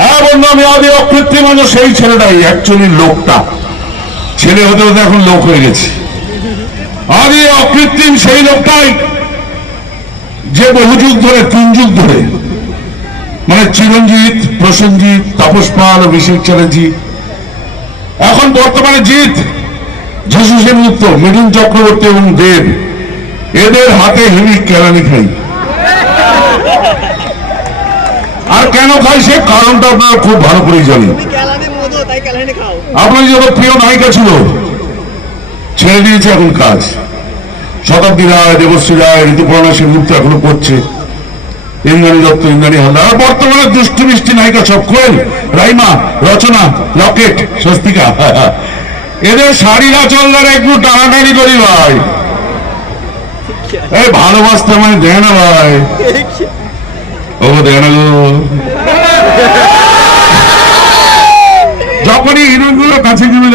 হ্যাঁ বন্ধু, আমি আদি অকৃত্রিম সেই ছেলেটাই, অ্যাকচুয়ালি লোকটা। ছেলে হতে হতে এখন লোক হয়ে গেছে। আদি অকৃত্রিম সেই লোকটাই যে বহু যুগ ধরে, 3 যুগ ধরে, মানে চিরঞ্জিত, প্রসেনজিৎ, তাপস পাল, অভিষেক চ্যাটার্জি, এখন বর্তমানে জিৎ, যিশু সেনগুপ্ত, মিঠুন চক্রবর্তী এবং দেব, এদের হাতে হেভি কেরানি খাই। আর কেন খাই সে কারণটা আপনারা খুব ভালো করেই জানেন। আপনার যত প্রিয় নায়িকা ছিল ছেড়ে দিয়েছে এখন কাজ। শতাব্দী রায়, দেবশ্রী রায়, ঋতুপর্ণা সেনগুপ্ত এখনো করছে, ইন্দ্রাণী দত্ত, ইন্দ্রাণী হালদার। আর বর্তমানে দুষ্টু মিষ্টি নায়িকা সব কোয়েল, রাইমা, রচনা, লকেট, স্বস্তিকা, এদের শাড়ির আঁচল ধরে একটু টানাটানি করি ভাই। এই ভালোবাসতে মানে দেয় না ভাই, ও দেয় না গো। যখনই হিরোইনগুলোর কাছে গেলে